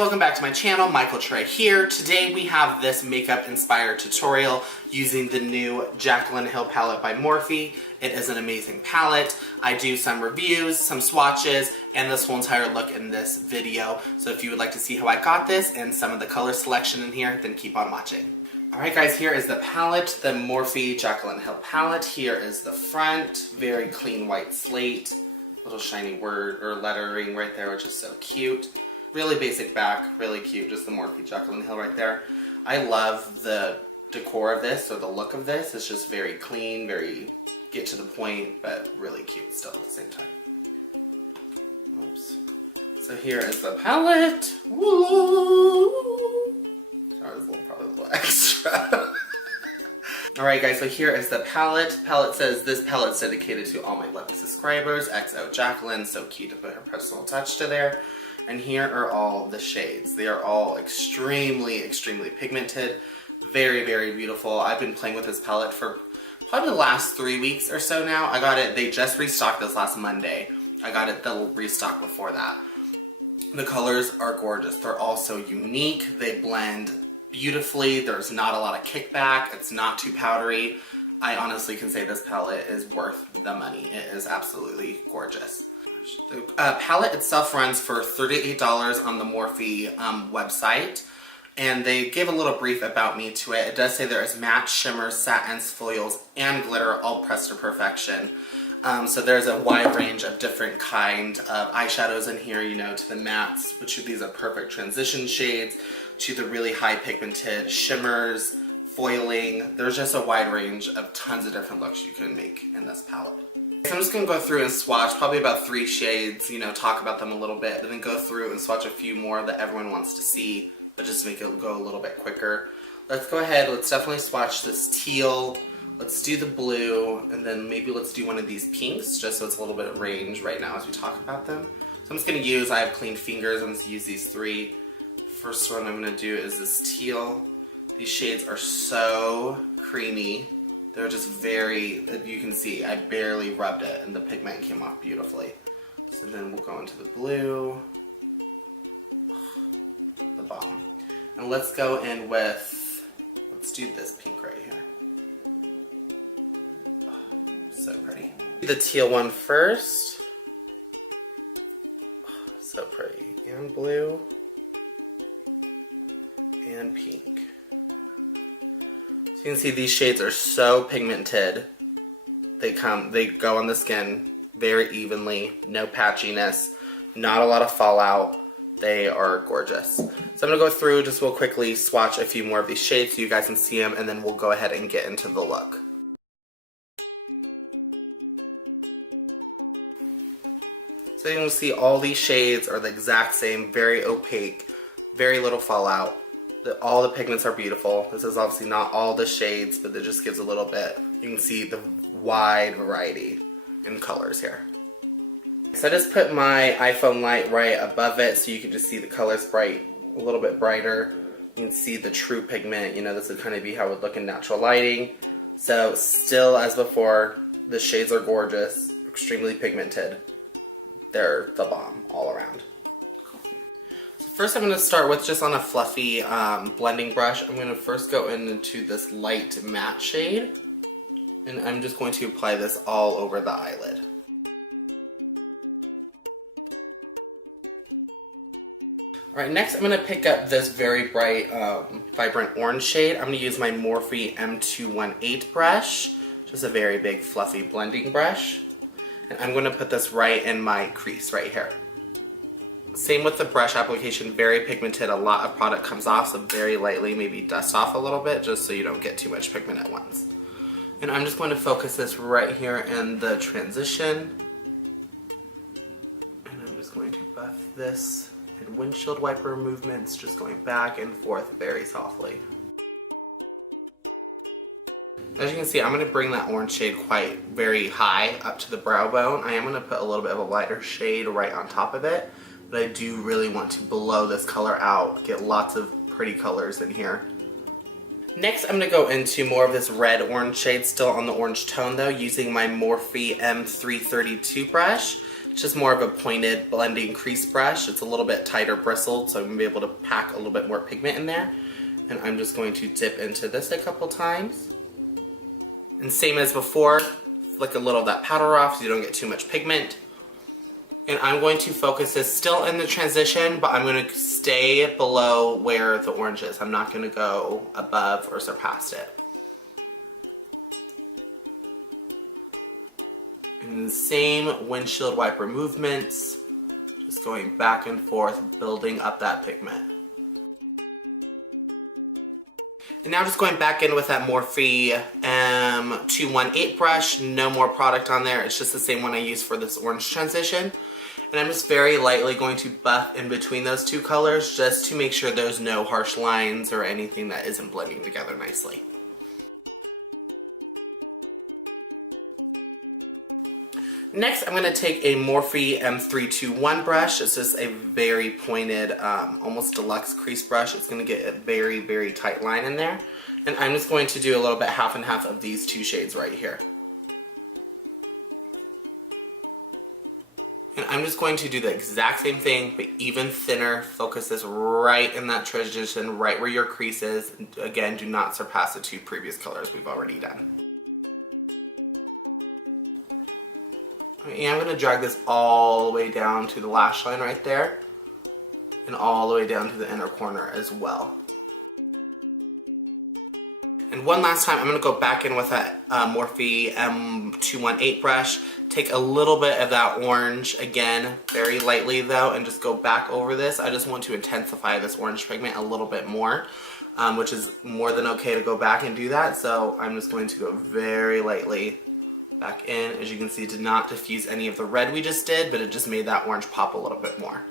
welcome back to my channel. Michael Trey here. Today we have this makeup inspired tutorial using the new Jaclyn Hill Palette by Morphe. It is an amazing palette. I do some reviews, some swatches, and this whole entire look in this video. So if you would like to see how I got this and some of the color selection in here, then keep on watching. Alright guys, here is the palette, the Morphe Jaclyn Hill Palette. Here is the front, very clean white slate. Little shiny word or lettering right there, which is so cute. Really basic back, really cute, just the Morphe Jaclyn Hill right there. I love the decor of this, or the look of this. It's just very clean, very get to the point, but really cute still at the same time. Oops. So here is the palette. Woo! Sorry, this is probably a little extra. Alright guys, so here is the palette. Palette says, this palette's dedicated to all my lovely subscribers. XO Jaclyn, so cute to put her personal touch to there. And here are all the shades. They are all extremely, extremely pigmented. Very, very beautiful. I've been playing with this palette for probably the last 3 weeks or so now. I got it, they just restocked this last Monday. I got it the restock before that. The colors are gorgeous. They're all so unique. They blend beautifully. There's not a lot of kickback. It's not too powdery. I honestly can say this palette is worth the money. It is absolutely gorgeous. The palette itself runs for $38 on the Morphe website, and they give a little brief about me to it. It does say there is matte, shimmers, satins, foils, and glitter, all pressed to perfection. So there's a wide range of different kind of eyeshadows in here, you know, to the mattes, which these are perfect transition shades, to the really high pigmented shimmers, foiling. There's just a wide range of tons of different looks you can make in this palette. So I'm just going to go through and swatch probably about 3 shades, you know, talk about them a little bit, and then go through and swatch a few more that everyone wants to see, but just make it go a little bit quicker. Let's go ahead, let's definitely swatch this teal, let's do the blue, and then maybe let's do one of these pinks, just so it's a little bit of range right now as we talk about them. So I'm just going to use, I have clean fingers, I'm just going to use these 3. First one I'm going to do is this teal. These shades are so creamy. They're just very, you can see, I barely rubbed it and the pigment came off beautifully. So then we'll go into the blue, the bomb. And let's go in with, let's do this pink right here. So pretty. The teal one first. So pretty. And blue. And pink. So you can see these shades are so pigmented. They go on the skin very evenly, no patchiness, not a lot of fallout. They are gorgeous. So I'm going to go through, just real quickly, swatch a few more of these shades so you guys can see them, and then we'll go ahead and get into the look. So you can see all these shades are the exact same, very opaque, very little fallout. All the pigments are beautiful. This is obviously not all the shades, but it just gives a little bit. You can see the wide variety in colors here. So I just put my iPhone light right above it so you can just see the colors bright, a little bit brighter. You can see the true pigment. You know, this would kind of be how it would look in natural lighting. So still as before, the shades are gorgeous, extremely pigmented. They're the bomb all around. First I'm going to start with, just on a fluffy blending brush, I'm going to first go into this light matte shade, and I'm just going to apply this all over the eyelid. Alright, next I'm going to pick up this very bright, vibrant orange shade. I'm going to use my Morphe M218 brush, just a very big fluffy blending brush, and I'm going to put this right in my crease right here. Same with the brush application, very pigmented, a lot of product comes off, so very lightly, maybe dust off a little bit, just so you don't get too much pigment at once. And I'm just going to focus this right here in the transition. And I'm just going to buff this in windshield wiper movements, just going back and forth very softly. As you can see, I'm going to bring that orange shade very high up to the brow bone. I am going to put a little bit of a lighter shade right on top of it. But I do really want to blow this color out, get lots of pretty colors in here. Next, I'm going to go into more of this red-orange shade, still on the orange tone though, using my Morphe M332 brush. It's just more of a pointed blending crease brush. It's a little bit tighter bristled, so I'm going to be able to pack a little bit more pigment in there. And I'm just going to dip into this a couple times. And same as before, flick a little of that powder off so you don't get too much pigment. And I'm going to focus this still in the transition, but I'm going to stay below where the orange is. I'm not going to go above or surpass it. And the same windshield wiper movements, just going back and forth, building up that pigment. And now just going back in with that Morphe M218 brush, no more product on there, it's just the same one I used for this orange transition. And I'm just very lightly going to buff in between those two colors just to make sure there's no harsh lines or anything that isn't blending together nicely. Next, I'm going to take a Morphe M321 brush. It's just a very pointed, almost deluxe crease brush. It's going to get a very, very tight line in there. And I'm just going to do a little bit half and half of these two shades right here. And I'm just going to do the exact same thing, but even thinner. Focus this right in that transition, right where your crease is. Again, do not surpass the two previous colors we've already done. And I'm going to drag this all the way down to the lash line right there, and all the way down to the inner corner as well. And one last time, I'm going to go back in with that Morphe M218 brush, take a little bit of that orange, again, very lightly though, and just go back over this. I just want to intensify this orange pigment a little bit more, which is more than okay to go back and do that, so I'm just going to go very lightly back in. As you can see, did not diffuse any of the red we just did, but it just made that orange pop a little bit more.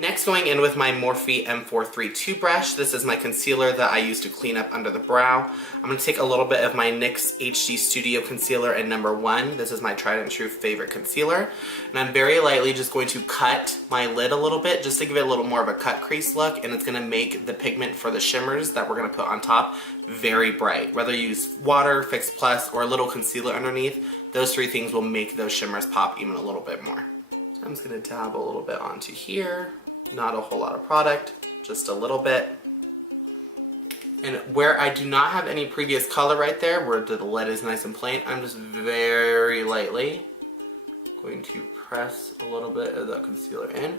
Next, going in with my Morphe M432 brush. This is my concealer that I use to clean up under the brow. I'm going to take a little bit of my NYX HD Studio Concealer in number 1. This is my tried and true favorite concealer. And I'm very lightly just going to cut my lid a little bit, just to give it a little more of a cut crease look, and it's going to make the pigment for the shimmers that we're going to put on top very bright. Whether you use water, Fix Plus, or a little concealer underneath, those three things will make those shimmers pop even a little bit more. So I'm just going to dab a little bit onto here. Not a whole lot of product, just a little bit. And where I do not have any previous color right there, where the lid is nice and plain, I'm just very lightly going to press a little bit of that concealer in.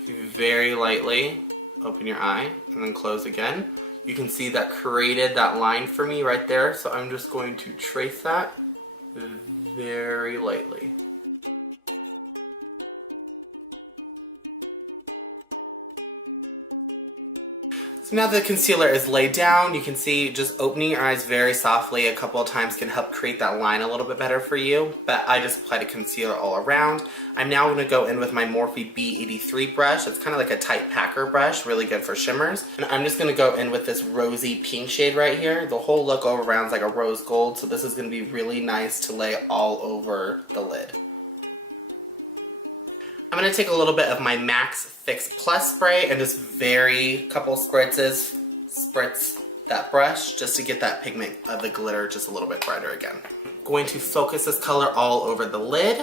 If you very lightly open your eye and then close again, you can see that created that line for me right there. So I'm just going to trace that very lightly. So now the concealer is laid down, you can see just opening your eyes very softly a couple of times can help create that line a little bit better for you, but I just applied a concealer all around. I'm now going to go in with my Morphe B83 brush. It's kind of like a tight packer brush, really good for shimmers. And I'm just going to go in with this rosy pink shade right here. The whole look all around is like a rose gold, so this is going to be really nice to lay all over the lid. I'm going to take a little bit of my Max Fix Plus spray and just couple spritzes, spritz that brush just to get that pigment of the glitter just a little bit brighter again. Going to focus this color all over the lid.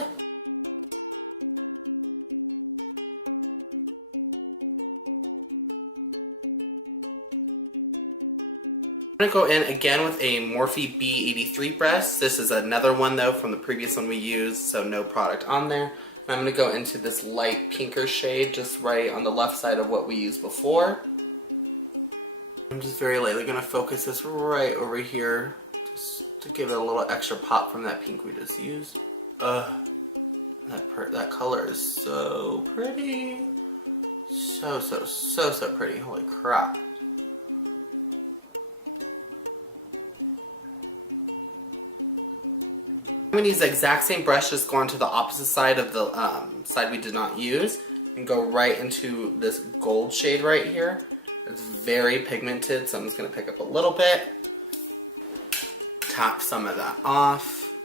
I'm going to go in again with a Morphe B83 brush. This is another one though from the previous one we used, so no product on there. I'm going to go into this light pinker shade just right on the left side of what we used before. I'm just very lightly going to focus this right over here just to give it a little extra pop from that pink we just used. That color is so pretty. So pretty. Holy crap. I'm going to use the exact same brush, just going to the opposite side of the side we did not use, and go right into this gold shade right here. It's very pigmented, so I'm just going to pick up a little bit, tap some of that off,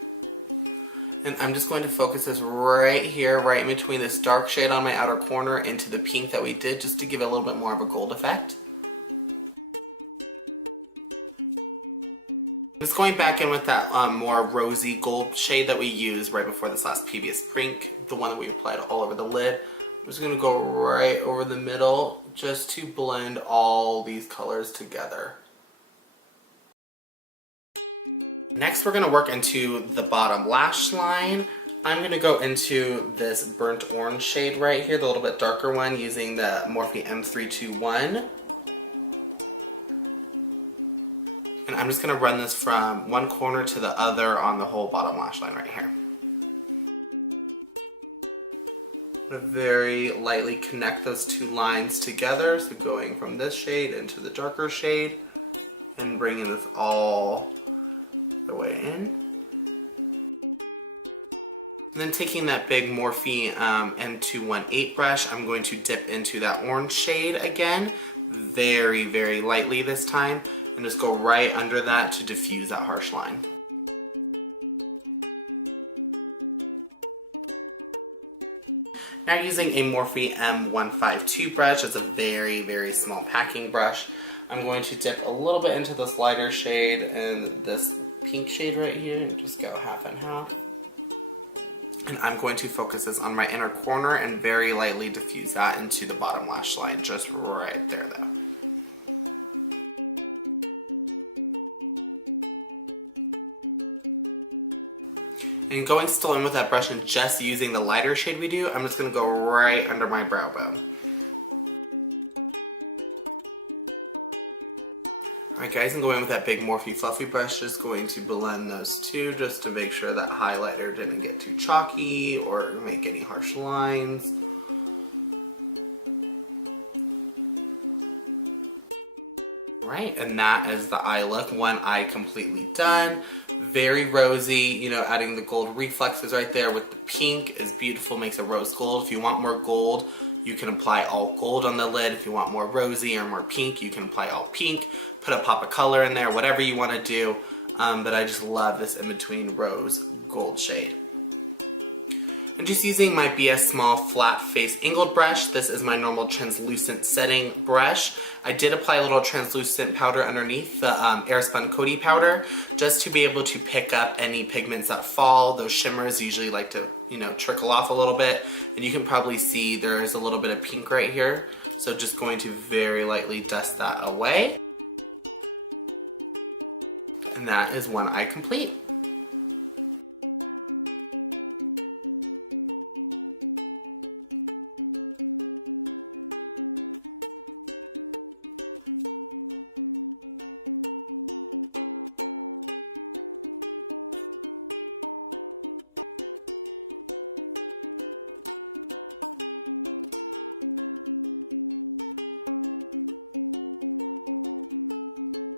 and I'm just going to focus this right here, right in between this dark shade on my outer corner into the pink that we did, just to give it a little bit more of a gold effect. Just going back in with that more rosy gold shade that we used right before this last PBS Pink, the one that we applied all over the lid. I'm just going to go right over the middle just to blend all these colors together. Next, we're going to work into the bottom lash line. I'm going to go into this burnt orange shade right here, the little bit darker one, using the Morphe M321. And I'm just going to run this from one corner to the other on the whole bottom lash line right here. I'm going to very lightly connect those two lines together, so going from this shade into the darker shade and bringing this all the way in. And then taking that big Morphe M218 brush, I'm going to dip into that orange shade again, very, very lightly this time, and just go right under that to diffuse that harsh line. Now using a Morphe M152 brush, it's a very, very small packing brush. I'm going to dip a little bit into this lighter shade and this pink shade right here, and just go half and half. And I'm going to focus this on my inner corner and very lightly diffuse that into the bottom lash line, just right there though. And going still in with that brush and just using the lighter shade we do, I'm just going to go right under my brow bone. Alright guys, I'm going with that big Morphe fluffy brush, just going to blend those two just to make sure that highlighter didn't get too chalky or make any harsh lines. Right, and that is the eye look. One eye completely done. Very rosy, you know, adding the gold reflexes right there with the pink is beautiful, makes a rose gold. If you want more gold, you can apply all gold on the lid. If you want more rosy or more pink, you can apply all pink. Put a pop of color in there, whatever you want to do. But I just love this in-between rose gold shade. I'm just using my BS Small Flat Face Angled brush. This is my normal translucent setting brush. I did apply a little translucent powder underneath the Airspun Coty powder just to be able to pick up any pigments that fall. Those shimmers usually like to, you know, trickle off a little bit. And you can probably see there is a little bit of pink right here. So just going to very lightly dust that away. And that is one eye complete.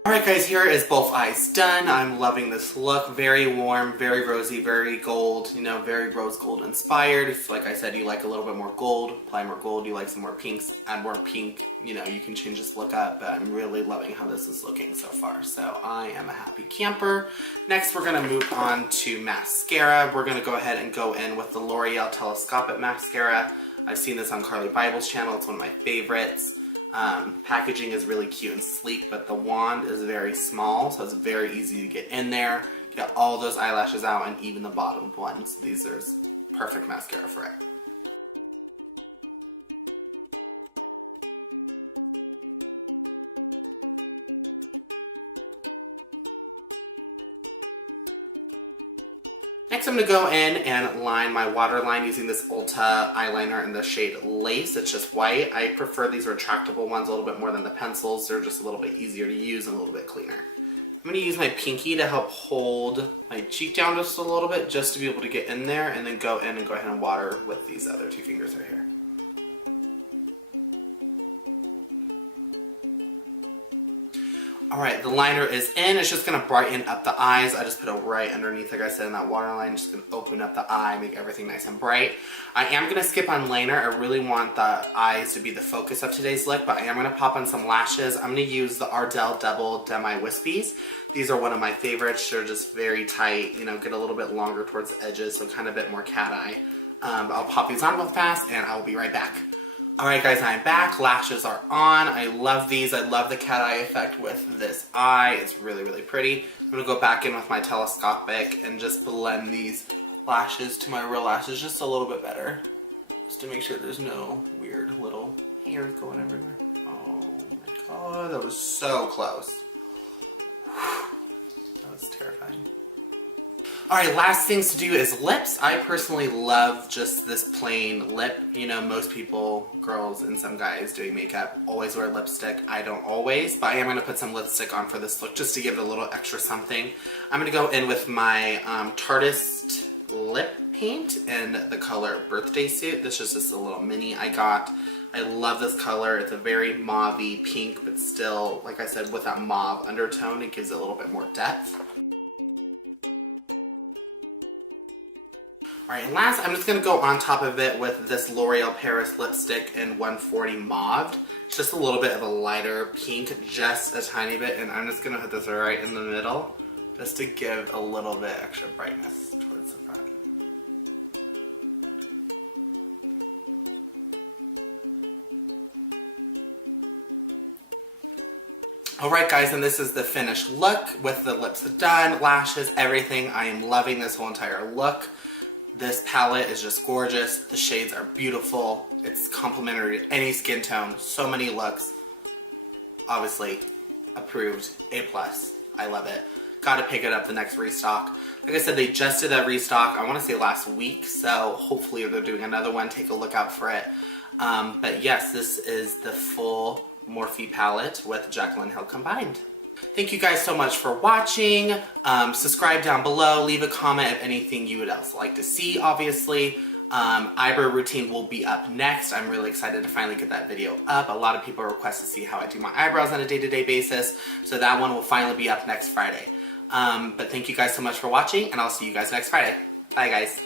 Alright guys, here is both eyes done. I'm loving this look. Very warm, very rosy, very gold, you know, very rose gold inspired. If, like I said, you like a little bit more gold, apply more gold. You like some more pinks, add more pink. You know, you can change this look up, but I'm really loving how this is looking so far. So I am a happy camper. Next, we're going to move on to mascara. We're going to go ahead and go in with the Loreal Telescopic mascara. I've seen this on Carly Bible's channel. It's one of my favorites. Packaging is really cute and sleek, but the wand is very small, so it's very easy to get in there, get all those eyelashes out, and even the bottom ones. These are perfect mascara for it. Next I'm going to go in and line my waterline using this Ulta eyeliner in the shade Lace. It's just white. I prefer these retractable ones a little bit more than the pencils. They're just a little bit easier to use and a little bit cleaner. I'm going to use my pinky to help hold my cheek down just a little bit, just to be able to get in there, and then go in and go ahead and water with these other two fingers right here. Alright, the liner is in. It's just going to brighten up the eyes. I just put it right underneath, like I said, in that waterline. Just going to open up the eye, make everything nice and bright. I am going to skip on liner. I really want the eyes to be the focus of today's look, but I am going to pop on some lashes. I'm going to use the Ardell Double Demi Wispies. These are one of my favorites. They're just very tight, you know, get a little bit longer towards the edges, so kind of a bit more cat eye. I'll pop these on real fast, and I will be right back. Alright guys, I'm back. Lashes are on. I love these. I love the cat eye effect with this eye. It's really, really pretty. I'm I'm going to go back in with my Telescopic and just blend these lashes to my real lashes just a little bit better. Just to make sure there's no weird little hairs going everywhere. Oh my god, that was so close. That was terrifying. Alright, last things to do is lips. I personally love just this plain lip. You know, most people, girls and some guys doing makeup, always wear lipstick. I don't always, but I am going to put some lipstick on for this look just to give it a little extra something. I'm going to go in with my Tarte lip paint in the color Birthday Suit. This is just a little mini I got. I love this color. It's a very mauve-y pink, but still, like I said, with that mauve undertone, it gives it a little bit more depth. Alright, and last, I'm just going to go on top of it with this L'Oreal Paris lipstick in 140 Mauve. Just a little bit of a lighter pink, just a tiny bit, and I'm just going to put this right in the middle, just to give a little bit extra brightness towards the front. Alright guys, and this is the finished look with the lips done, lashes, everything. I am loving this whole entire look. This palette is just gorgeous. The shades are beautiful. It's complementary to any skin tone. So many looks. Obviously, approved. A+. I love it. Gotta pick it up the next restock. Like I said, they just did that restock, I want to say last week, so hopefully if they're doing another one, take a look out for it. But yes, this is the full Morphe palette with Jaclyn Hill combined. Thank you guys so much for watching. Subscribe down below. Leave a comment of anything you would else like to see, obviously. Eyebrow routine will be up next. I'm really excited to finally get that video up. A lot of people request to see how I do my eyebrows on a day-to-day basis. So that one will finally be up next Friday. But thank you guys so much for watching, and I'll see you guys next Friday. Bye, guys.